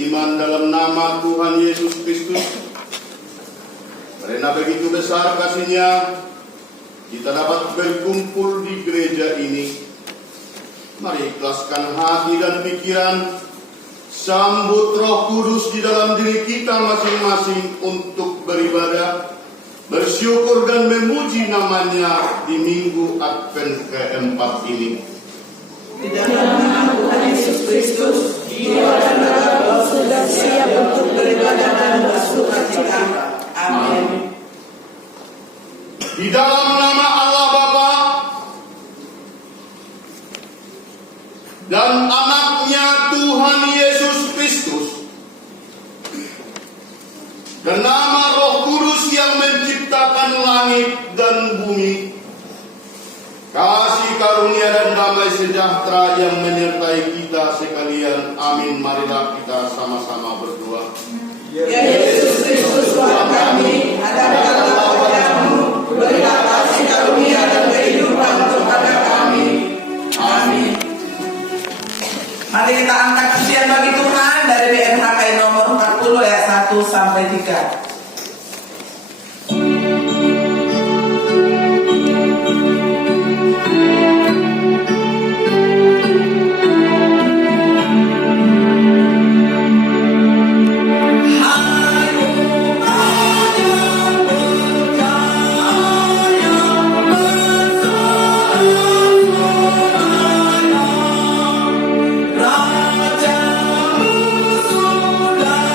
beriman dalam nama Tuhan Yesus Kristus. Karena begitu besar kasih-Nya, kita dapat berkumpul di gereja ini. Mari ikhlaskan hati dan pikiran, sambut Roh Kudus di dalam diri kita masing-masing untuk beribadah, bersyukur dan memuji namanya di minggu Advent keempat ini. Di dalam nama Tuhan Yesus Kristus, jiwa dan raga sudah siap untuk beribadah dan bersukacita. Amin. Di dalam nama Allah Bapa dan anaknya Tuhan Yesus Kristus, dan nama Roh Kudus yang menciptakan langit dan bumi, kasih karunia dan damai sejahtera yang menyertai kita sekalian. Amin. Marilah kita sama-sama berdoa. Ya Yesus Kristus Tuhan kami, adalah kepadamu, berilah kasih karunia dan kehidupan kepada kami. Amin. Mari kita angkat pujian bagi Tuhan dari BNHK nomor 40 ayat 1 sampai 3. Rajamu sudah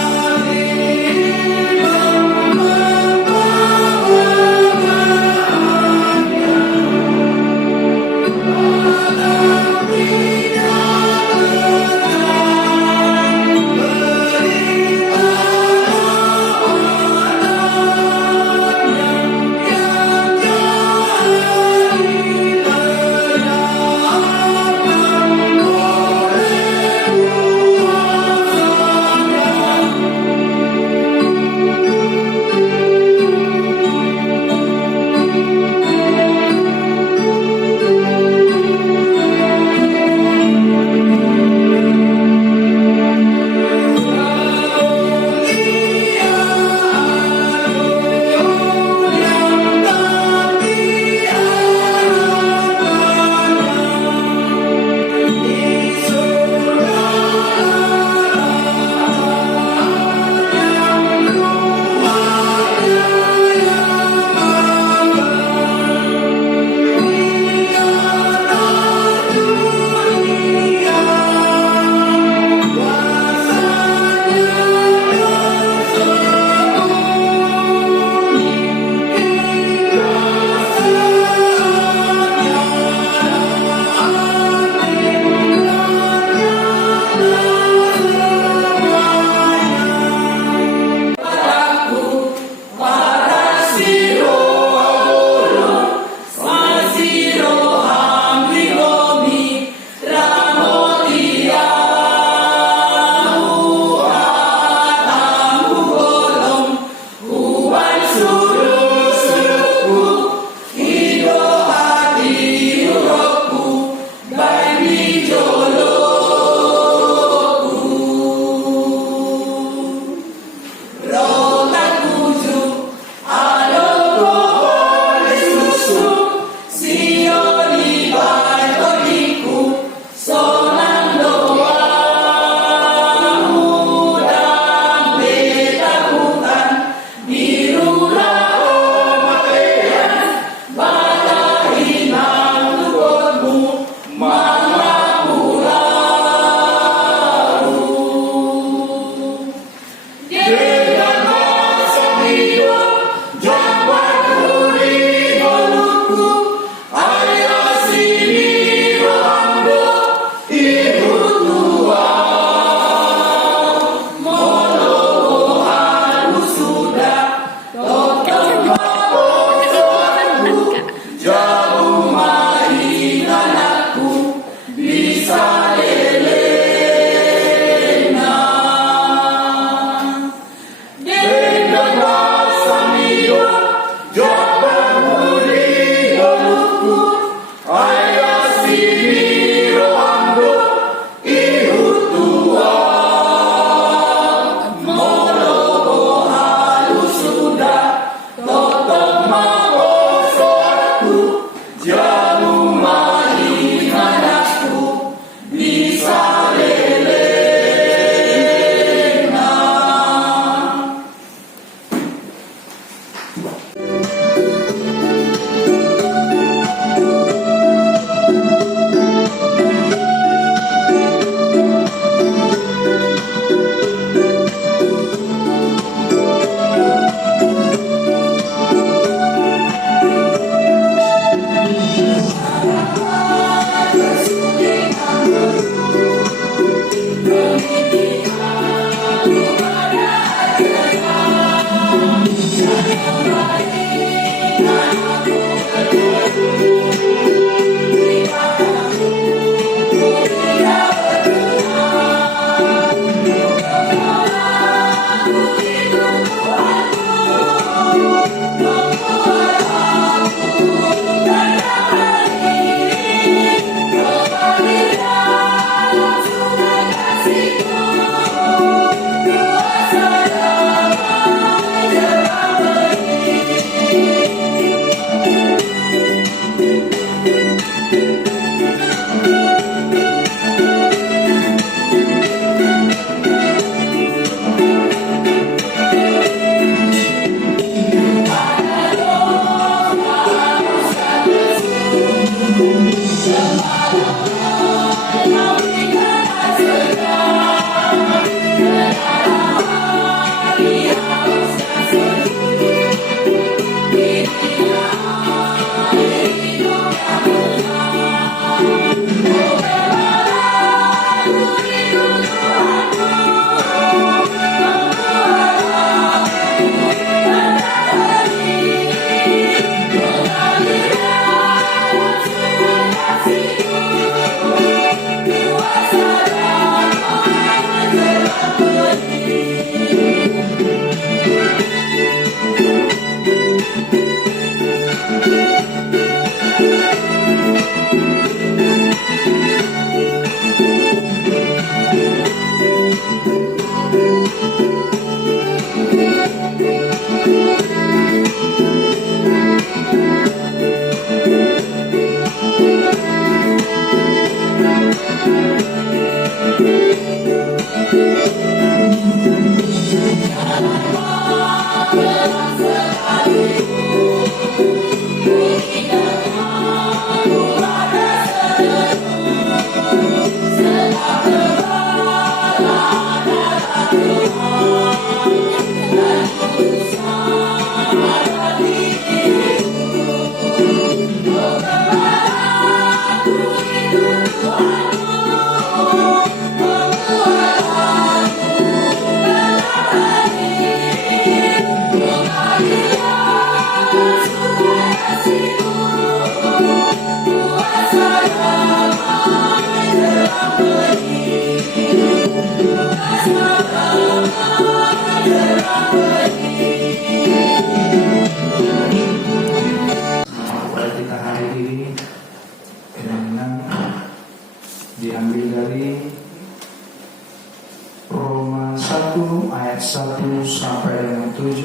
1 ayat 1 sampai dengan 7.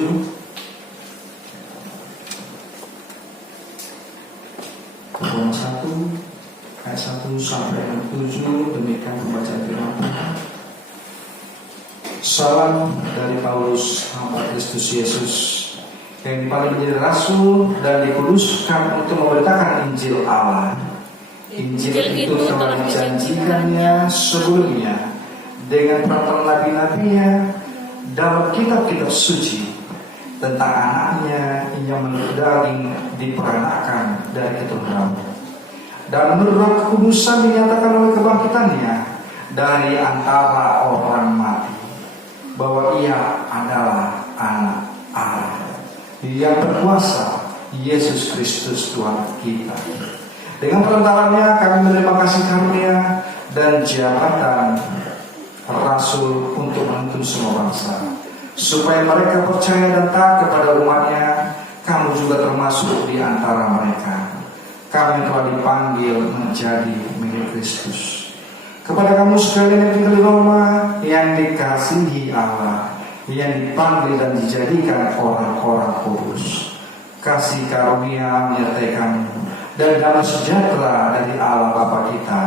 Roma 1 ayat 1 sampai dengan 7. Demikian pembacaan firman Tuhan. Salam dari Paulus, hamba Kristus Yesus, yang dipanggil menjadi rasul dan dikuduskan untuk memberitakan Injil Allah. Injil itu telah dijanjikannya sebelumnya dengan perkataan nabi-nabinya dalam kitab-kitab suci tentang anaknya yang menurut daging diperanakan dari keturunan, dan menurut kekudusan dinyatakan oleh kebangkitannya dari antara orang mati, bahwa ia adalah anak Allah yang berkuasa, Yesus Kristus Tuhan kita. Dengan perantaranya kami menerima kasih karunia dan jabatan rasul untuk menuntun semua bangsa, supaya mereka percaya dan taat kepada umatnya. Kamu juga termasuk di antara mereka. Kami telah dipanggil menjadi milik Kristus. Kepada kamu sekalian yang tinggal di Roma, yang dikasihi Allah, yang dipanggil dan dijadikan orang-orang kudus, kasih karunia menyertai kamu, dan damai sejahtera dari Allah Bapa kita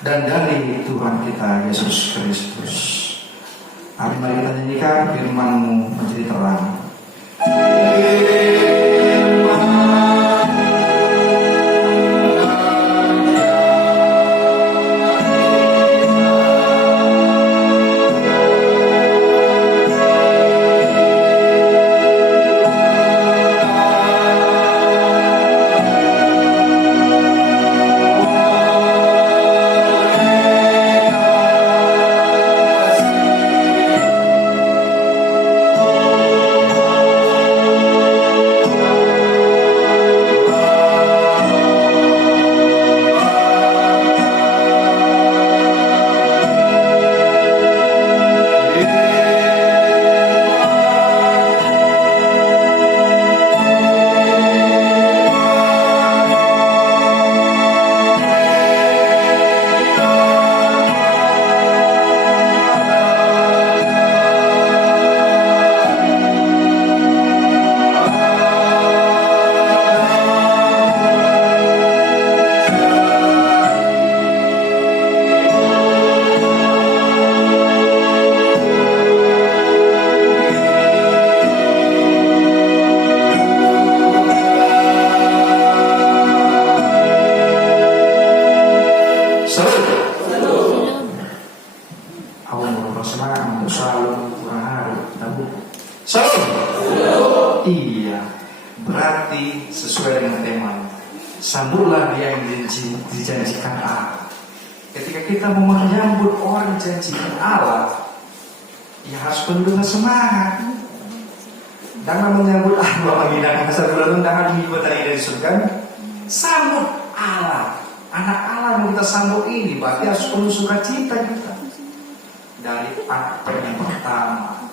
dan dari Tuhan kita Yesus Kristus. Mari kita nyanyikan firman-Mu menjadi terang. Iya, berarti sesuai dengan tema, sambutlah dia yang dijanjikan Allah. Ketika kita mau menyambut orang dijanjikan Allah, ya harus penuh dengan semangat. Jangan menyambut Allah menghidangkan satu bulan undangan di ibu tadi dari surga. Sambut Allah, anak Allah yang kita sambut ini berarti harus penuh sukacita kita. Dari akte yang pertama,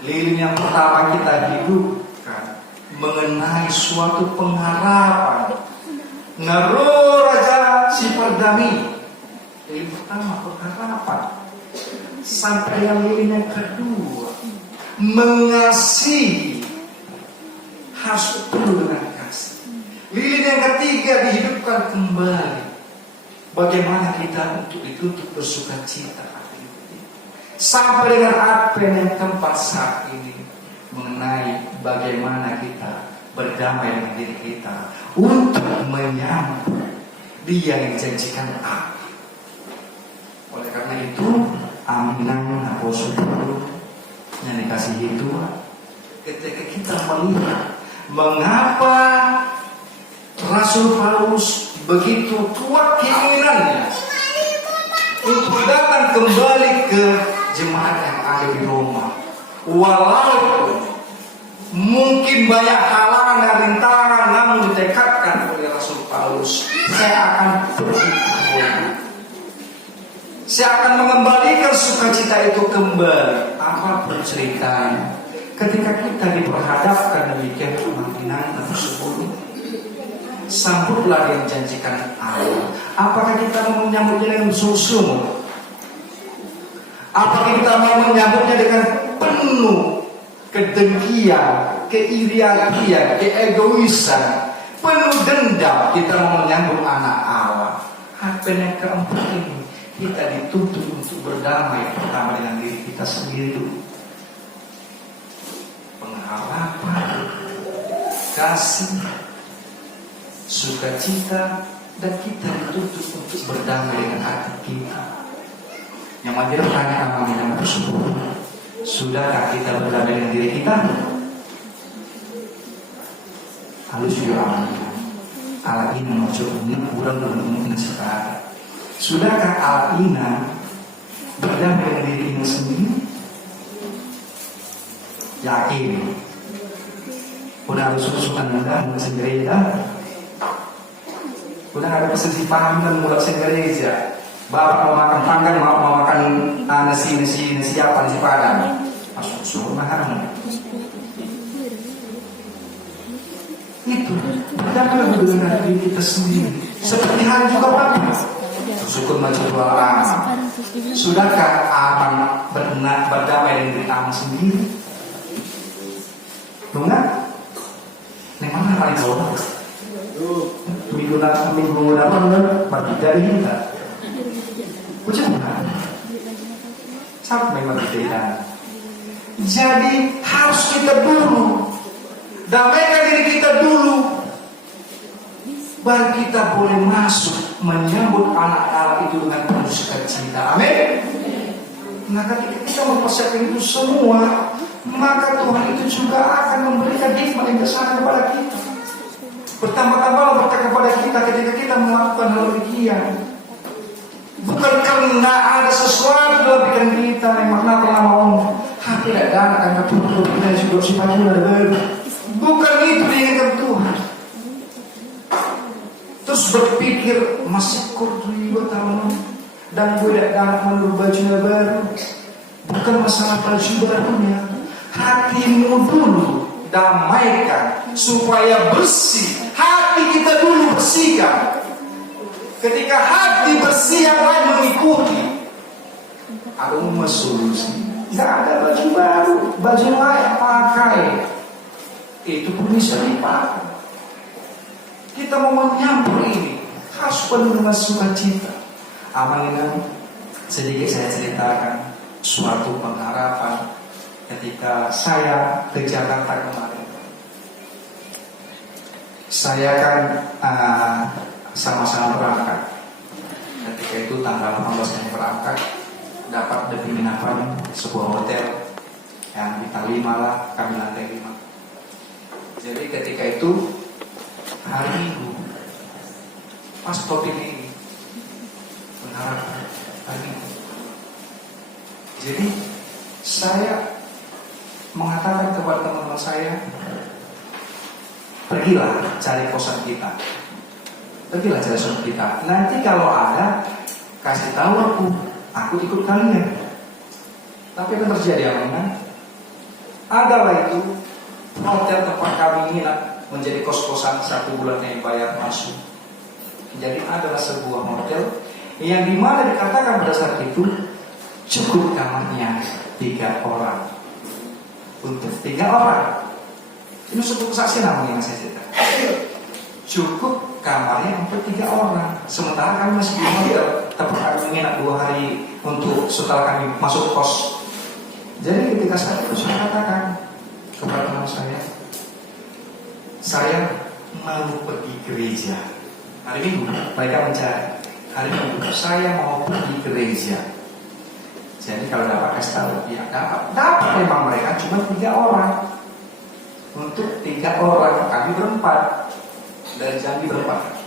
lilin yang pertama kita hidupkan mengenai suatu pengharapan. Ngaruh Raja si perdamai. Lilin pertama pengharapan. Sampai yang lilin yang kedua, mengasihi, harus penuh dengan kasih. Lilin yang ketiga dihidupkan kembali. Bagaimana kita untuk ditutup bersukacita. Sampai dengan advent yang keempat saat ini, mengenai bagaimana kita berdamai dengan diri kita untuk menyambut dia yang dijanjikan Allah. Oleh karena itu, aminan Apostol Paulus yang dikasihi Tuhan, ketika kita melihat mengapa Rasul Paulus begitu kuat keinginannya untuk datang kembali ke jemaat yang ada di Roma, walaupun mungkin banyak halangan dan rintangan, namun ditekadkan oleh Rasul Paulus, saya akan pergi ke Roma. Saya akan mengembalikan sukacita itu kembali. Apapun ceritanya, ketika kita diperhadapkan demikian kemungkinan tersebut, sambutlah yang dijanjikan Allah. Apakah kita mau menyambutnya dengan sungguh-sungguh? Apakah kita mau menyambutnya dengan penuh kedengkian, keirian, keegoisan, penuh dendam? Kita mau menyambut anak Allah. Apa yang keempat ini? Kita dituntut untuk berdamai pertama dengan diri kita sendiri dulu. Pengharapan, kasih, sukacita, dan kita dituntut untuk berdamai dengan hati kita. Yang menjadi pertanyaan kami yang tersebut, sudahkah kita berdamai dengan diri kita? Halus juga alat ini mencoba ini kurang mungkin sekarang. Sudahkah alat ini berdamai dengan diri ini sendiri? Yakin? Udah harus susukan mudah mulai gereja. Udah ada persisi paham dan mulai gereja. Bapak mau makan panggang, mau makan nasi apa, nasi padang. Masuk suruh makan. Itu berdamai dengan diri kita sendiri. Seperti hal juga Bapak. Syukur menjual. Sudahkah aman berdamai dengan diri aman sendiri? Enggak? Yang mana paling jauh? Minggu depan berbeda kita. Bukan? Sampai memang berbeda. Jadi harus kita dulu damaikan diri kita dulu, baru kita boleh masuk menyambut anak Allah itu dengan penuh sukacita. Amin. Nah, ketika kita mempersiapkan itu semua, maka Tuhan itu juga akan memberikan hikmat yang besar kepada kita. Bertambah-tambahlah berkat kepada kita ketika kita melakukan hal demikian. Bukan karena ada sesuatu dalam pikiran kita yang makna pernah mau tidak ada anak Tuhan kita juga sifatnya ada. Bukan itu diinginkan Tuhan. Terus berpikir masih kurang 2 tahun dan gue tidak anak menurut baju baru. Bukan masalah baju barunya. Hatimu dulu damaikan supaya bersih. Hati kita dulu bersihkan. Ketika hati bersih yang lain mengikuti, ada solusi. Tidak ada baju baru, baju lain pakai. Itu pun bisa dipakai. Kita mau menyambut ini harus penuh dengan sukacita. Amalina, sedikit saya ceritakan suatu pengharapan ketika saya ke Jakarta kemarin. Saya kan sama-sama berangkat. Ketika itu tanggal 18 saya berangkat, dapat penginapan sebuah hotel yang kita 5 lah, kami lantai 5. Jadi ketika itu hari Minggu, pas topik ini pengharapan hari Minggu. Jadi saya mengatakan kepada teman-teman saya, pergilah cari kosan kita. Pergilah cari kosan kita. Nanti kalau ada, kasih tahu aku ikut kalian. Tapi yang terjadi apa kan? Adalah itu hotel tempat kami nginap menjadi kos-kosan 1 bulan yang bayar masuk. Jadi adalah sebuah hotel yang dimana dikatakan pada saat itu cukup kamarnya 3 orang. Untuk 3 orang. Ini sebuah kesaksian namanya yang saya cerita. Cukup kamarnya untuk 3 orang. Sementara kami masih di hotel, tapi kami menginap 2 hari untuk setelah kami masuk kos. Jadi ketika saat itu saya katakan kepada teman saya mau pergi gereja. Hari Minggu mereka mencari. Hari Minggu saya mau pergi gereja. Jadi kalau dapat kasih tahu, ya dapat memang mereka cuma 3 orang. Untuk 3 orang, kami berempat dari Jambi berempat.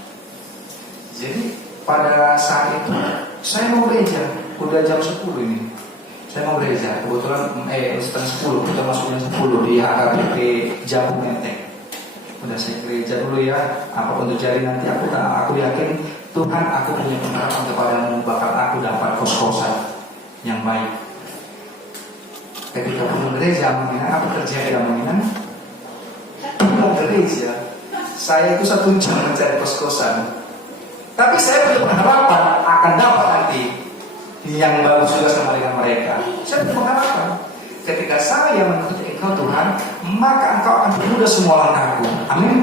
Jadi pada saat itu saya mau gereja, udah jam 10 ini. Saya mau gereja, kebetulan setengah 10, kita masuk jam 10 di HKBP Jabu Menteng. Udah saya gereja dulu ya, apapun terjadi nanti aku yakin Tuhan, aku punya pengharapan kepadamu, bakal aku dapat kos-kosan yang baik. Ketika aku gereja, apa terjadi dalam mau gereja, saya itu 1 jam mencari kos-kosan. Tapi saya punya pengharapan akan dapat nanti. yang bagus juga sama dengan mereka. Saya mengharapkan ketika saya mengikuti Engkau Tuhan, maka Engkau akan permudah semua langkahku. Amin.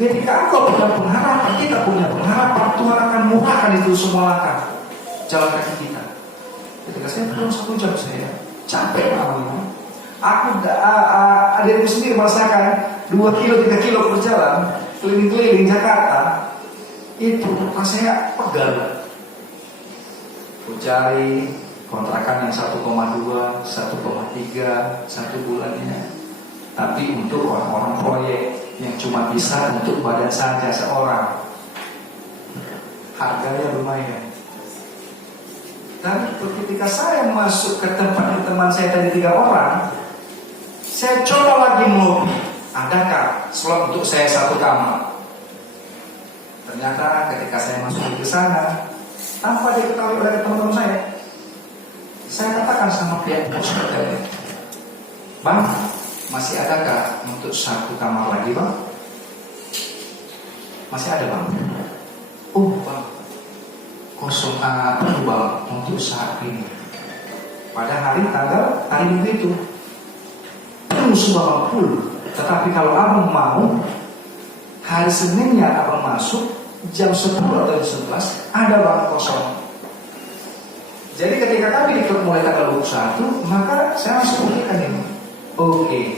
Ketika Engkau punya pengharapan, kita punya pengharapan, Tuhan akan murahkan itu semua langkah jalan kaki kita. Ketika saya belum 1 jam saya capek malam. Aku adikku sendiri merasakan 2 kilo 3 kilo berjalan keliling-keliling Jakarta, itu rasanya pegal. Aku cari kontrakan yang 1,2, 1,3 1 bulannya. Tapi untuk orang-orang proyek yang cuma bisa untuk badan saja seorang, harganya lumayan. Dan ketika saya masuk ke tempat teman saya tadi 3 orang, saya coba lagi melobi, adakah slot untuk saya 1 kamar? Ternyata ketika saya masuk ke sana, tanpa diketahui oleh teman-teman saya katakan sama pihak pos hotel, Bang, masih adakah untuk 1 kamar lagi, Bang? Masih ada, Bang. Oh, Bang, kosong penuh, Bang, untuk saat ini. Pada hari Minggu itu penuh semua, Bang, full. Tetapi kalau Abang mau, hari Seninnya Abang masuk jam 10 atau jam 11 ada, Bang, kosong. Jadi ketika kami ikut mulai tanggal 21, maka saya langsung okekan ini. Oke,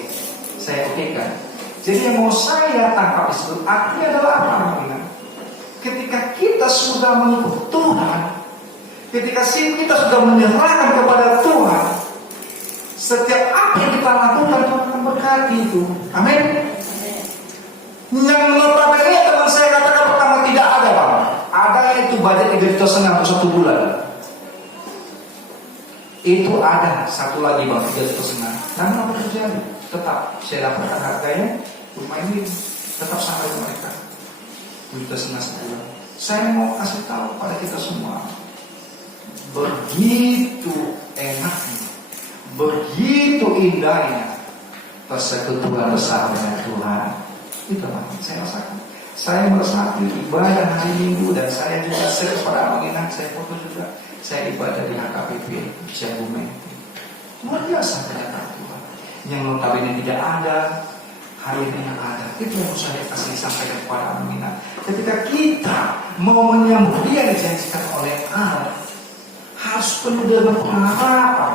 saya okekan. Jadi yang mau saya tangkap itu artinya adalah apa? Ketika kita sudah mengikut Tuhan, ketika kita sudah menyerahkan kepada Tuhan, setiap apa yang kita lakukan Tuhan akan berkati itu. Amin. Yang notabene teman saya katakan pertama tidak ada, Bang. Ada itu budget 3,5 juta untuk 1 bulan. Itu ada satu lagi, Bang, 3,5 juta. Namun apa terjadi? Tetap saya dapatkan harganya lumayan ini, tetap sampai ke mereka 2,5 juta sebulan. Saya mau kasih tahu pada kita semua, begitu enaknya, begitu indahnya persekutuan bersama dengan Tuhan. Itu saya rasakan. Saya meresapi ibadah hari Minggu, dan saya juga share pada Aminah, saya foto juga. Saya ibadah di HKBP di Ciabume. Luar biasa kenyataan Tuhan. Yang notabene tidak ada, hari ini yang ada. Itu yang saya kasih sampaikan kepada Aminah. Ketika kita mau menyambut Dia dijanjikan oleh Allah, harus penuh dengan pengharapan.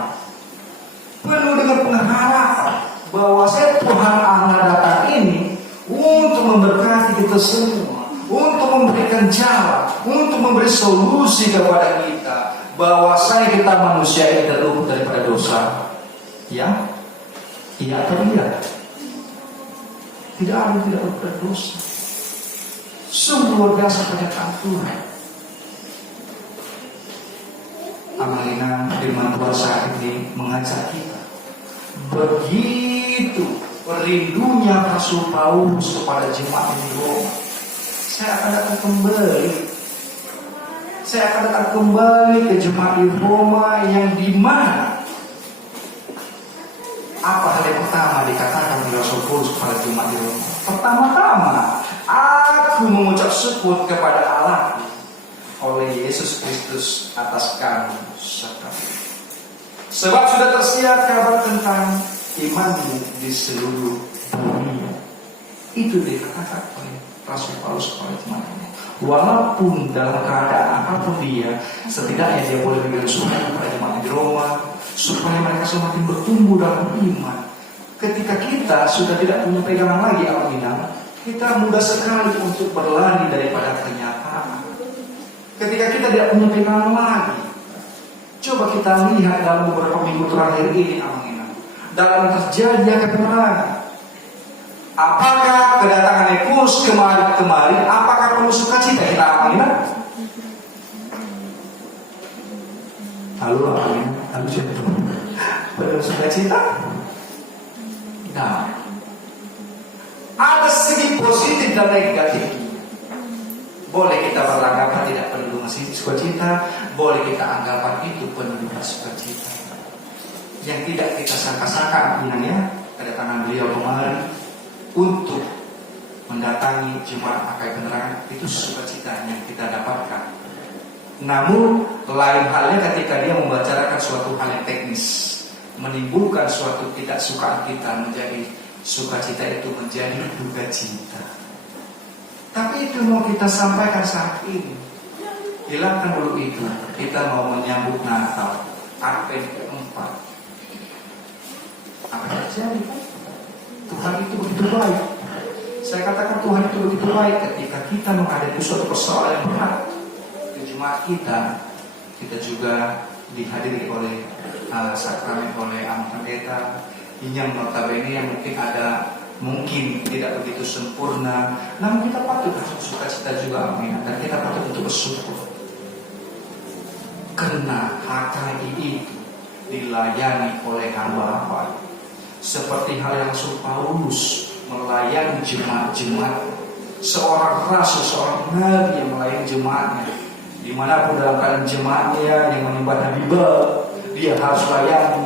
Penuh dengan pengharapan bahwa Tuhan Allah datang ini untuk memberkati kita semua, untuk memberikan jalan, untuk memberi solusi kepada kita, bahwasanya kita manusia yang terluput daripada dosa. Ya, iya atau tidak? Tidak ada yang tidak berdosa. Sungguh luar biasa pernyataan Tuhan. Amalina, firman Tuhan saat ini mengajak kita, begitu rindunya Rasul Paulus kepada jemaat di Roma. Saya akan datang kembali. Saya akan datang kembali ke jemaat di Roma, yang dimana apa hal yang pertama dikatakan oleh Rasul Paulus kepada jemaat di Roma? Pertama-tama, aku mengucap syukur kepada Allah oleh Yesus Kristus atas kamu sekalian. Sebab sudah tersiar kabar tentang imanmu di seluruh dunia. Itu dikatakan oleh Rasul Paulus kepada jemaatnya. Walaupun dalam keadaan apapun dia, setidaknya dia boleh memberikan surat kepada jemaat di Roma, supaya mereka semakin bertumbuh dalam iman. Ketika kita sudah tidak punya pegangan lagi Alkitab, kita mudah sekali untuk berlari daripada kenyataan. Ketika kita tidak punya pegangan lagi, coba kita lihat dalam beberapa minggu terakhir ini Alkitab, dalam terjadinya kebenaran. Apakah kedatangan Yesus kemarin, apakah perlu sukacita kita Alkitab? Halo Alkitab, halo siapa? Perlu sukacita? Nah, ada segi positif dan negatif. Boleh kita beranggapan tidak perlu ngasih sukacita, boleh kita anggapan itu penuh sukacita. Yang tidak kita sangka-sangka inanya kedatangan beliau kemarin untuk mendatangi jemaat Akai Penerangan, itu sukacita yang kita dapatkan. Namun lain halnya ketika dia membicarakan suatu hal yang teknis, menimbulkan suatu tidak suka kita menjadi sukacita itu menjadi duka cita. Tapi itu mau kita sampaikan saat ini. Hilangkan dulu itu. Kita mau menyambut Natal, Advent keempat. Apa yang terjadi? Tuhan itu begitu baik. Saya katakan Tuhan itu begitu baik ketika kita menghadapi suatu persoalan yang berat. Di jemaat kita juga dihadiri oleh sakramen oleh Amat Pendeta yang notabene yang mungkin tidak begitu sempurna, namun kita patut bersukacita juga, amin. Dan kita patut untuk bersyukur karena HKI itu dilayani oleh hamba-hamba seperti hal yang Rasul Paulus melayani jemaat-jemaat, seorang rasul, seorang nabi yang melayani jemaatnya dimanapun dalam keadaan jemaatnya yang menyembah Nabi Baal, dia harus layani.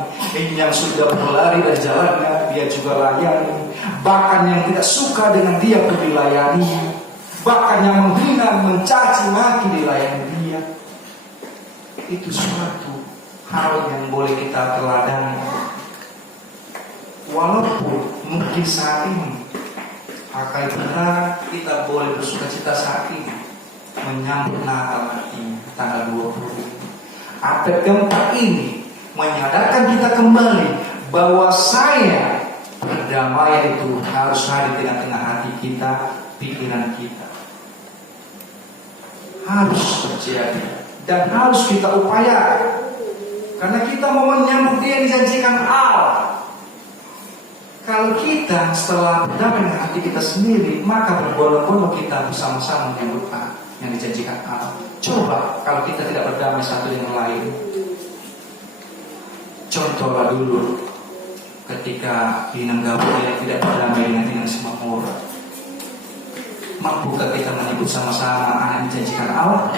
Yang sudah berlari dari jalannya, dia juga layani. Bahkan yang tidak suka dengan dia pun dilayani. Bahkan yang menghina, mencaci maki dilayani dia. Itu suatu hal yang boleh kita teladani. Walaupun mungkin saat ini kita boleh bersukacita saat ini menyambut Natal nanti tanggal 20. Advent keempat ini menyadarkan kita kembali bahwa perdamaian itu harus hadir di tengah hati kita, pikiran kita. Harus terjadi dan harus kita upayakan. Karena kita mau menyambut dia yang dijanjikan Allah. Kalau kita setelah berdamai dengan hati kita sendiri, maka berbondong-bondong kita bersama-sama menyambut yang dijanjikan Allah. Coba kalau kita tidak berdamai satu dengan lain. Contohlah dulu ketika di Nanggapura tidak berdamai dengan Semakmur. Mampukah kita menyebut sama-sama anak dijanjikan Allah?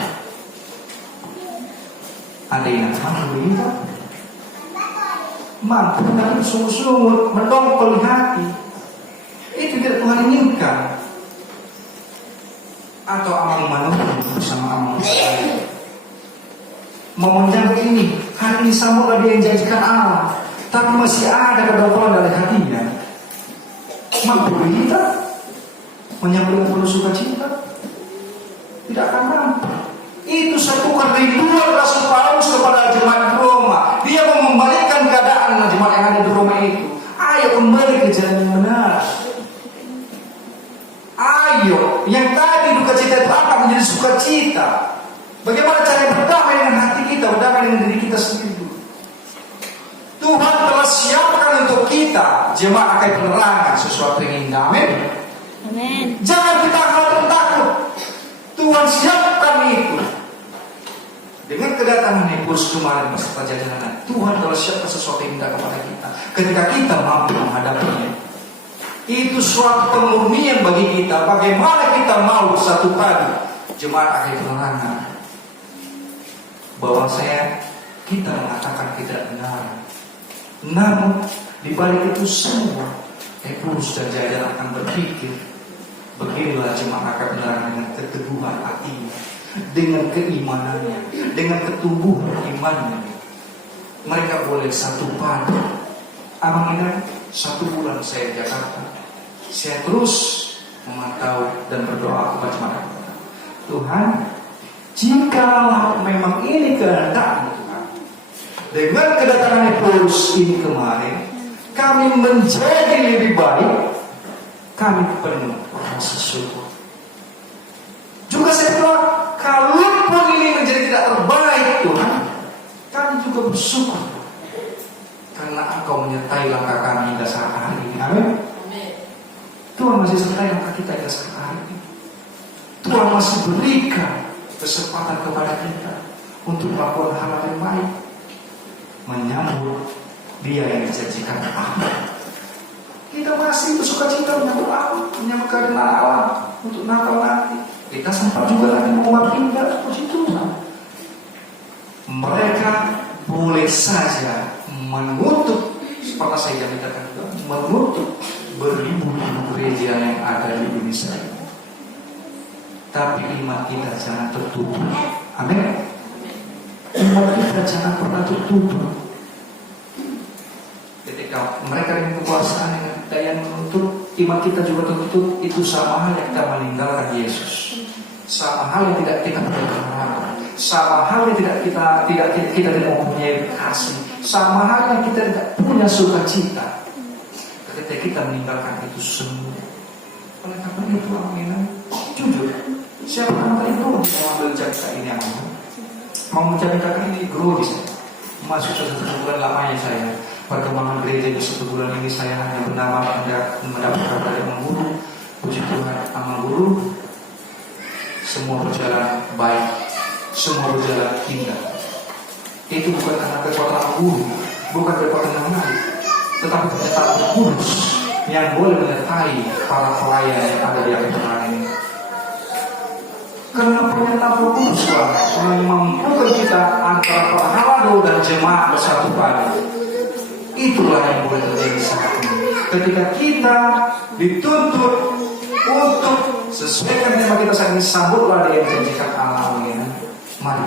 Ada yang mampu begitu? Mampu tapi sungguh-sungguh mendongkol di hati. Itu tidak Tuhan inginkan. Atau amal manusia bersama amal manusia. Mau menyambut ini, hari ini sambutlah dia yang janjikan Allah, tapi masih ada kedongkolan dari hatinya. Mampu kita menyambut dengan penuh sukacita? Tidak akan mampu. Itu satu kerinduan Rasul Paulus kepada jemaat Roma. Dia mau membalikkan keadaan jemaat yang ada di Roma itu. Ayo kembali ke jalan yang benar. Ayo, yang tadi duka cita itu akan menjadi sukacita. Bagaimana cara berdamai dengan hati kita, berdamai dengan diri kita sendiri. Tuhan telah siapkan untuk kita jemaat akai penerangan sesuatu yang indah. Amin. Amin. Jangan kita khawatir takut. Tuhan siapkan itu. Dengan kedatangan Paulus kemarin beserta jajaran, Tuhan telah siapkan sesuatu yang indah kepada kita. Ketika kita mampu menghadapinya, itu suatu pemurnian bagi kita. Bagaimana kita mau satu pagi jemaat akhir penerangan, bahwa kita mengatakan tidak benar. Namun di balik itu semua, Paulus dan jajaran akan berpikir, beginilah jemaat akhir penerangan dengan keteguhan hatinya, dengan keimanannya, dengan ketumbuhan imannya. Mereka boleh satu pagi. Amangan 1 bulan saya di Jakarta, saya terus memantau dan berdoa kepada jemaat. Tuhan, jikalau memang ini kehendak-Mu Tuhan, dengan kedatangan Paulus ini kemarin, kami menjadi lebih baik, kami penuh rasa syukur. Juga saya berdoa, kalaupun ini menjadi tidak terbaik Tuhan, kami juga bersyukur karena Engkau menyertai langkah kami hingga saat hari ini. Amin. Tuhan masih sertai langkah kita hingga saat hari ini. Tuhan masih berikan kesempatan kepada kita untuk melakukan hal yang baik, menyambut Dia yang dijanjikan Allah. Kita masih bersukacita menyambut Allah, menyambut keadaan Allah untuk Natal nanti. Kita sempat juga lagi mengumat tinggal puji Tuhan. Mereka boleh saja menutup, seperti saya katakan juga, menutup beribu-ribu gereja yang ada di Indonesia. Tapi iman kita jangan tertutup. Amin. semua kita jangan pernah tertutup. Ketika mereka dengan kekuasaan dengan daya menuntut, iman kita juga tertutup. Itu sama hal yang kita meninggalkan Yesus. Sama hal yang tidak kita berharap. Sama hal yang kita tidak mempunyai kasih. Sama hal yang kita tidak punya sukacita ketika kita meninggalkan itu semua. Oleh karena itu, amin. Jujur, siapa nama itu mau mengambil cerita ini amin? Mau menceritakan ini grogi saya. Masuk satu bulan lamanya saya perkembangan gereja di 1 bulan ini, saya hanya mendapatkan dari Amang Guru. Puji Tuhan, Amang Guru semua berjalan baik, semua berjalan indah. Itu bukan karena kekuatan Amang Guru, bukan kekuatan yang lain, tetapi penyertaan kudus yang boleh menyertai para pelayan yang ada di akhir zaman ini. Karena penyertaan kudus yang memampukan kita antara para hawado dan jemaat bersatu padu. Itulah yang boleh terjadi saat ini. Ketika kita dituntut untuk sesuaikan tema kita saat ini, sambutlah dia yang dijanjikan Allah. Mari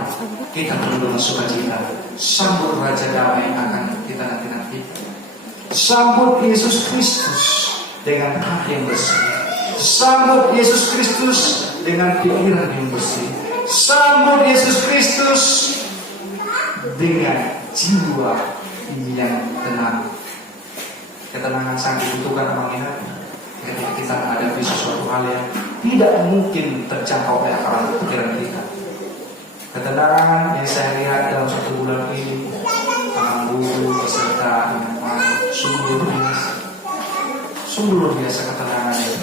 kita perlu dengan sukacita sambut Raja Damai yang akan kita nanti. Sambut Yesus Kristus dengan hati yang bersih. Sambut Yesus Kristus dengan pikiran yang bersih. Sambut Yesus Kristus dengan jiwa yang tenang. Ketenangan sangat dibutuhkan mengingat ketika kita menghadapi sesuatu hal yang tidak mungkin terjangkau oleh akal pikiran kita. Ketenangan yang saya lihat dalam 1 bulan ini, Amang Guru beserta iman sungguh luar biasa ketenangannya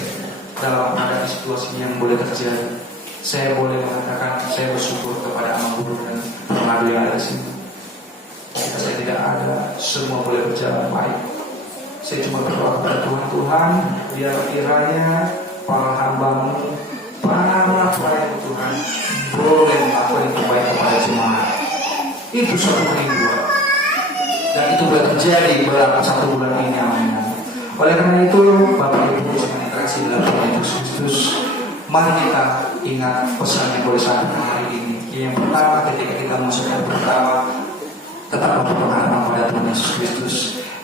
dalam menghadapi situasi yang boleh terjadi. Saya boleh mengatakan saya bersyukur kepada Amang Guru dan pengadu yang ada di sini. Jika saya tidak ada, semua boleh berjalan baik. Saya cuma berdoa kepada Tuhan, biar kiranya para hamba-Mu, para pelayan Tuhan boleh melakukan yang terbaik kepada jemaat. Itu suatu kerinduan, dan itu boleh terjadi dalam 1 bulan ini. Amin. Oleh karena itu, Bapak Ibu dengan interaksi dalam Tuhan Yesus Kristus, mari kita ingat pesan yang boleh sampaikan hari ini. Yang pertama, ketika kita masuk yang pertama, tetaplah berpengharapan pada Tuhan Yesus Kristus.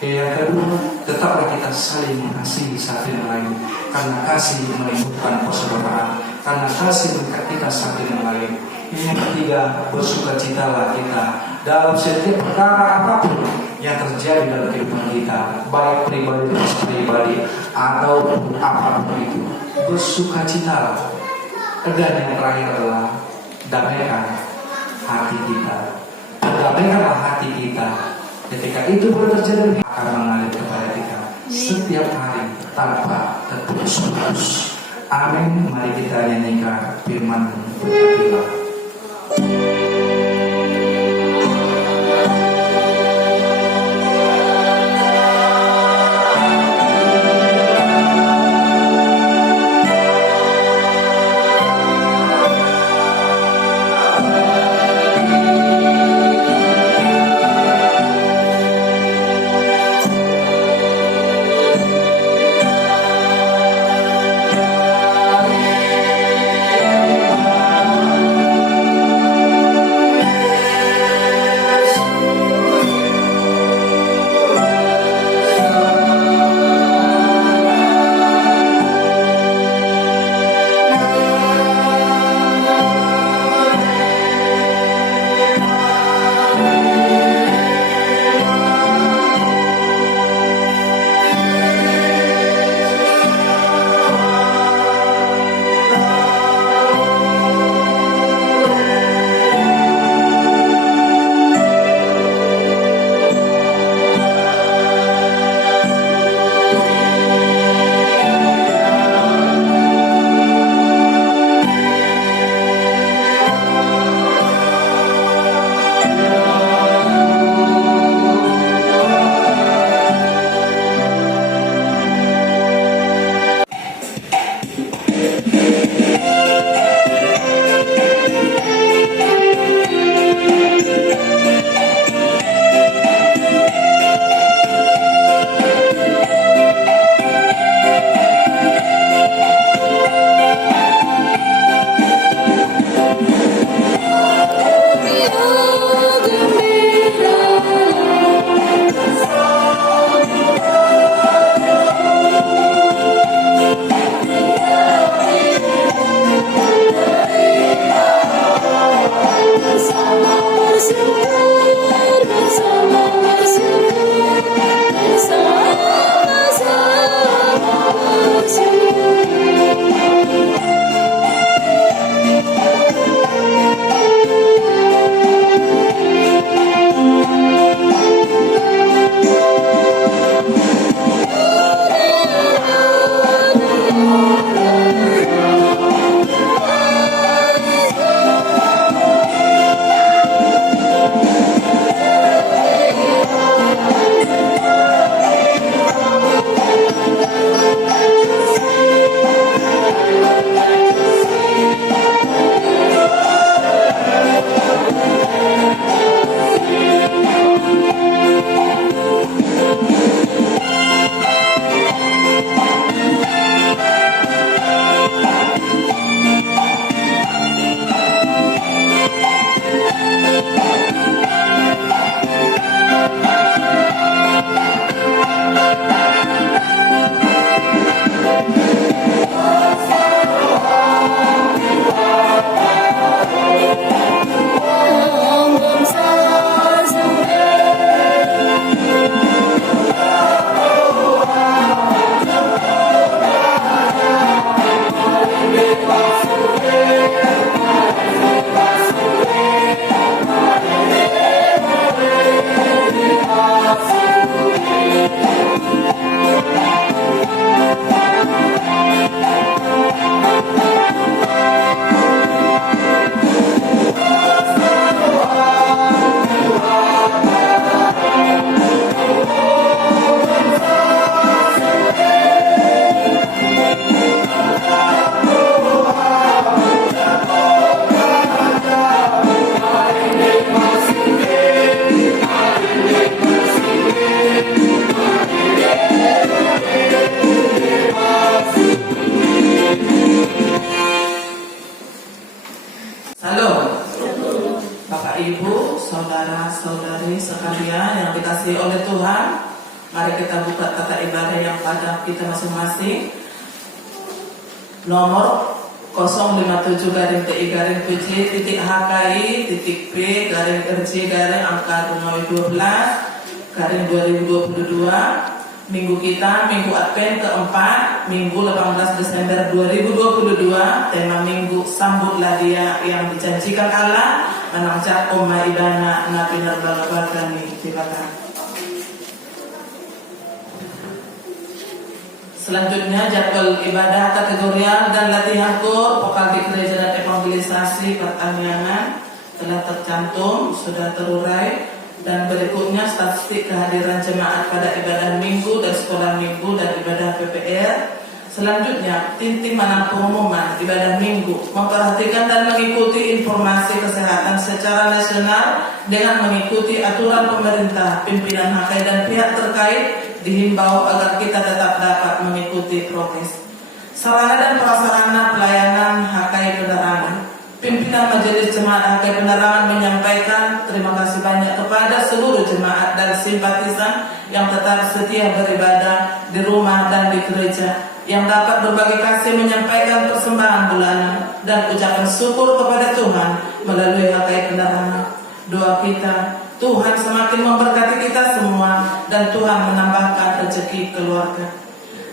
Yang kedua, tetaplah kita saling mengasihi satu yang lain, karena kasih menimbulkan persaudaraan, karena kasih mengikat kita satu yang lain. Yang ketiga, bersukacitalah kita dalam setiap perkara apapun yang terjadi dalam kehidupan kita, baik pribadi ataupun apapun itu. Bersukacitalah. Dan yang terakhir adalah damaikan hati kita. Damaikanlah hati kita. Ketika itu boleh terjadi, akan mengalir kepada kita setiap hari tanpa terputus-putus. Amin. Mari kita nyanyikan firman berkatilah. Mari kita buka tata ibadah yang pada kita masing-masing. Nomor 057-PI-RJ-RC-angka 2022. Minggu kita, Minggu Advent keempat, Minggu 18 Desember 2022. Tema Minggu, sambutlah Dia yang dijanjikan Allah, menangcap Oma Ibana Nabi Narbagabagani Dibakar. Selanjutnya jadwal ibadah kategorial dan latihan kur vokal di gereja dan evangelisasi pertanian telah tercantum, sudah terurai. Dan berikutnya statistik kehadiran jemaat pada ibadah minggu dan sekolah minggu dan ibadah PPR. Selanjutnya tim mana pengumuman ibadah minggu, memperhatikan dan mengikuti informasi kesehatan secara nasional dengan mengikuti aturan pemerintah, pimpinan HKI dan pihak terkait dihimbau agar kita tetap dapat mengikuti prokes. Sarana dan prasarana pelayanan HKI penerangan. Pimpinan Majelis Jemaat HKI Penerangan menyampaikan terima kasih banyak kepada seluruh jemaat dan simpatisan yang tetap setia beribadah di rumah dan di gereja, yang dapat berbagi kasih menyampaikan persembahan bulanan dan ucapan syukur kepada Tuhan melalui HKI Penerangan. Doa kita, Tuhan semakin memberkati kita semua dan Tuhan menambahkan rezeki keluarga.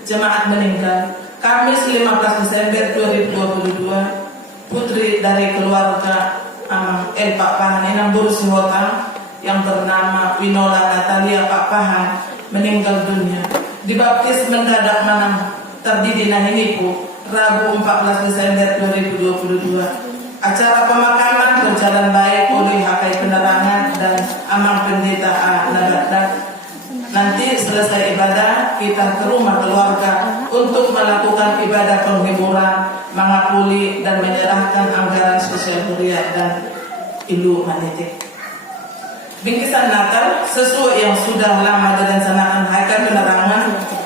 Jemaat meninggal Kamis 15 Desember 2022. Putri dari keluarga El Pak Pahan Enam Burusi Hotang yang bernama Winola Natalia Pak Pahan meninggal dunia. Dibaptis mendadak Manam Terdidi Nahinipu Rabu 14 Desember 2022. Acara pemakaman berjalan baik oleh HKI Penerangan dan Amang Pendeta A. Nagadak. Nanti selesai ibadah kita ke rumah keluarga untuk melakukan ibadah penghiburan, mengapuli dan menyerahkan anggaran sosial kuliah dan ilu manitik. Bingkisan Natal sesuai yang sudah lama direncanakan HKI Penerangan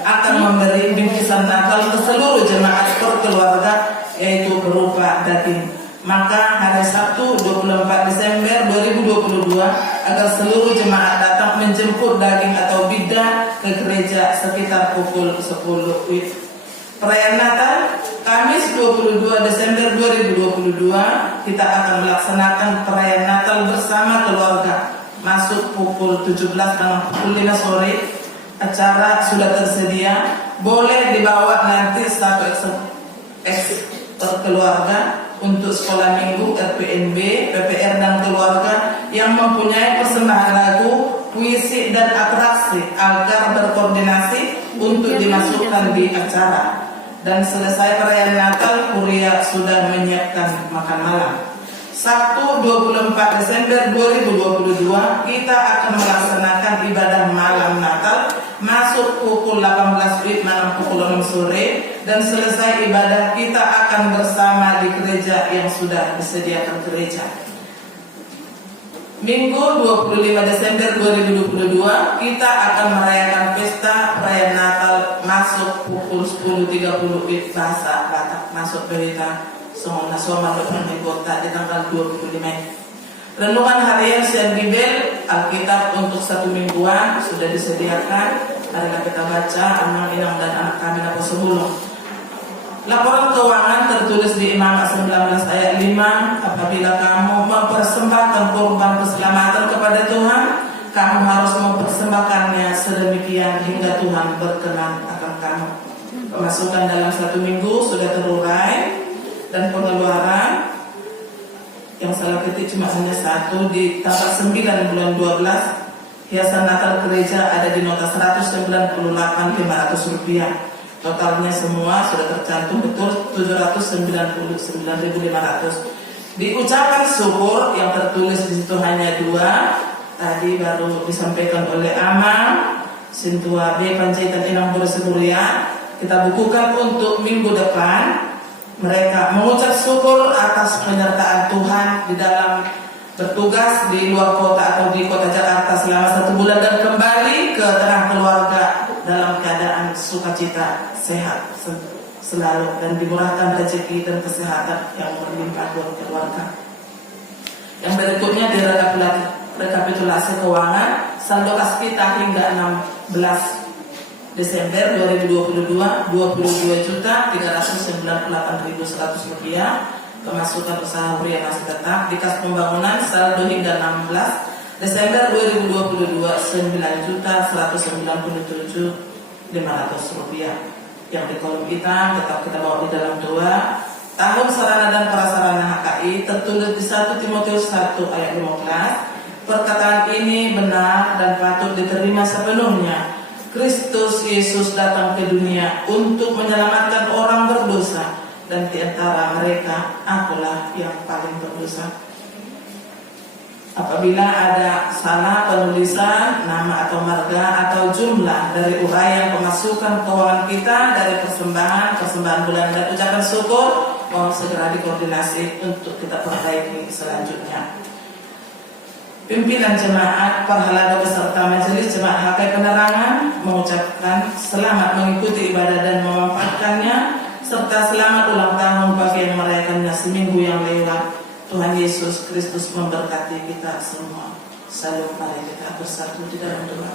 akan memberi bingkisan Natal ke seluruh jemaat perkeluarga, yaitu berupa daging. Maka hari Sabtu 24 Desember 2022 agar seluruh jemaat datang menjemput daging atau bidah ke gereja sekitar pukul 10 WIB. Perayaan Natal Kamis 22 Desember 2022 kita akan melaksanakan perayaan Natal bersama keluarga. Masuk pukul 17 dan pukul 5 sore. Acara sudah tersedia. Boleh dibawa nanti satu keluarga untuk sekolah minggu, RPNB, PPR dan keluarga yang mempunyai persembahan lagu, puisi dan atraksi agar berkoordinasi untuk dimasukkan di acara. Dan selesai perayaan Natal, Kuria sudah menyiapkan makan malam. Sabtu 24 Desember 2022 kita akan melaksanakan ibadah malam Natal, masuk pukul 18 WIB malam pukul 6 sore, dan selesai ibadah kita akan bersama di gereja yang sudah disediakan gereja. Minggu 25 Desember 2022 kita akan merayakan pesta perayaan Natal, masuk pukul 10.30 WIB bahasa Batak, masuk berita Soma depan kota di tanggal 25 Mei. Renungan harian Sian Bibel Alkitab untuk 1 mingguan sudah disediakan. Marilah kita baca Amang Inang dan anak kami Napa Sebelum. Laporan keuangan tertulis di Imamat 19 ayat 5. Apabila kamu mempersembahkan korban keselamatan kepada Tuhan, kamu harus mempersembahkannya sedemikian hingga Tuhan berkenan akan kamu. Pemasukan dalam 1 minggu sudah terurai. Dan pengeluaran yang salah ketik cuma hanya 1 di tanggal 9 bulan 12. Hiasan Natal gereja ada di nota 198.500 rupiah. Totalnya semua sudah tercantum betul 799.500. Di ucapan syukur yang tertulis di situ hanya 2. Tadi baru disampaikan oleh Amang Sintua B Panjaitan Inang Buruseburia. Kita bukukan untuk minggu depan. Mereka mengucap syukur atas penyertaan Tuhan di dalam bertugas di luar kota atau di kota Jakarta selama 1 bulan dan kembali ke tengah keluarga dalam keadaan sukacita, sehat selalu dan dimurahkan rezeki dan kesehatan yang berlimpah buat keluarga. Yang berikutnya di rekapitulasi keuangan saldo kas kita hingga 16 Desember 2022 22.398.100 rupiah. Pemasukan usaha harian masih tetap. Di kas pembangunan saldo hingga 16 Desember 2022 9.197.500 rupiah. Yang di kolom hitam tetap kita bawa di dalam doa. Tahun sarana dan prasarana HKI tertulis di 1 Timotius 1 ayat 15. Perkataan ini benar dan patut diterima sepenuhnya. Kristus Yesus datang ke dunia untuk menyelamatkan orang berdosa, dan di antara mereka akulah yang paling berdosa. Apabila ada salah penulisan nama atau marga atau jumlah dari uraian pemasukan keuangan kita dari persembahan bulan dan ucapan syukur, mohon segera dikoordinasi untuk kita perbaiki selanjutnya. Pimpinan jemaat, parhalada beserta majelis jemaat HKI Penerangan mengucapkan selamat mengikuti ibadah dan memanfaatkannya, serta selamat ulang tahun bagi yang merayakannya seminggu yang lewat. Tuhan Yesus Kristus memberkati kita semua. Salam, mari kita bersatu di dalam doa.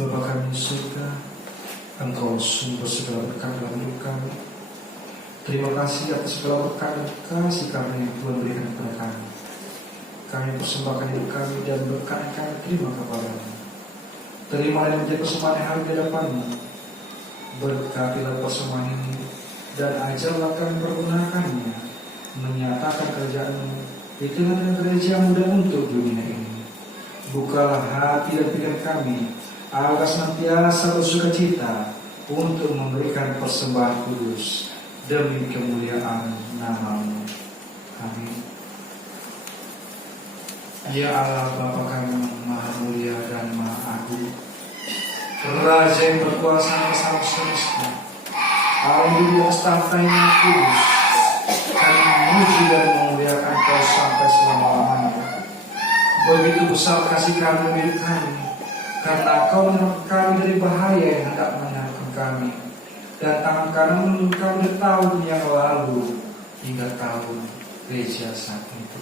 Bapa kami di surga, Engkau sumber segala berkat dalam hidup kami. Terima kasih atas segala berkat dan kasih kami yang Tuhan berikan kepada kami. Kami persembahkan hidup kami dan berkat yang kami terima kepada-Mu. Terima dan menjadi persembahan yang harga di hadapan-Mu. Berkatilah persembahan ini dan ajarlah kami pergunakannya, menyatakan kerjaan-Mu di tengah-tengah gereja-Mu dan untuk dunia ini. bukalah hati dan pikiran kami, agar senantiasa bersukacita untuk memberikan persembahan kudus demi kemuliaan nama-Mu. Amin. Ya Allah Bapa kami Maha Mulia dan Maha Agung, Raja yang berkuasa atas alam semesta, Allah yang di atas tahta yang kudus, kami memuji dan memuliakan Kau sampai selama-lamanya. Begitu besar kasih Kami milik kami, karena Kau menyelamatkan kami dari bahaya yang hendak menyerang kami, dan tangan kanan menuntun kami dari tahun yang lalu hingga tahun gereja saat itu.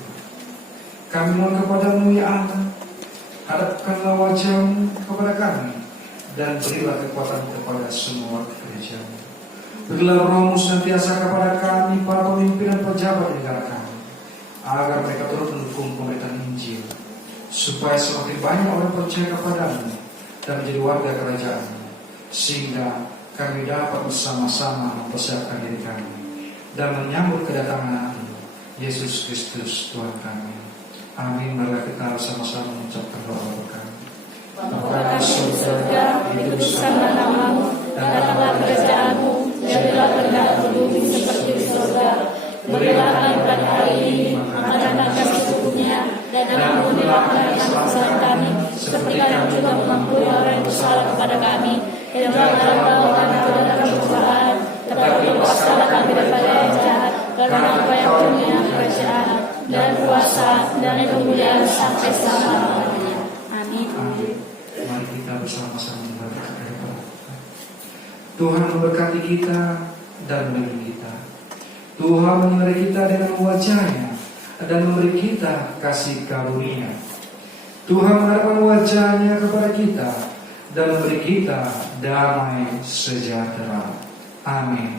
Kami mohon kepada-Mu ya Allah, hadapkanlah wajah-Mu kepada kami, dan berilah kekuatan kepada semua gereja-Mu. Berilah Roh-Mu senantiasa kepada kami, para pemimpin dan pejabat negara kami, agar mereka turut mendukung pemberitaan Injil, supaya semakin banyak orang percaya kepada-Mu dan menjadi warga kerajaan-Mu, sehingga kami dapat bersama-sama mempersiapkan diri kami dan menyambut kedatangan Yesus Kristus Tuhan kami. Amin. Marilah kita sama-sama mengucapkan doa berkat. Bapa kami di surga, dikuduskanlah nama-Mu, datanglah kerajaan-Mu, jadilah kehendak-Mu di bumi seperti di surga. Berilah kami pada hari ini makanan kami secukupnya, dan ampunilah kami kesalahan kami, seperti kami juga mengampuni orang yang bersalah kepada kami. Dan janganlah kami ke dalam pencobaan, tetapi lepaskanlah kami daripada yang jahat, karena Engkau yang punya kerajaan dan kuasa dan kemuliaan sampai selama-lamanya. Amin. Mari kita bersama-sama membaca ayat. Tuhan memberkati kita dan melindungi kita. Tuhan menyertai kita dengan wajah-Nya dan memberi kita kasih karunia. Tuhan menghadapkan wajah-Nya kepada kita dan memberi kita damai sejahtera. Amin.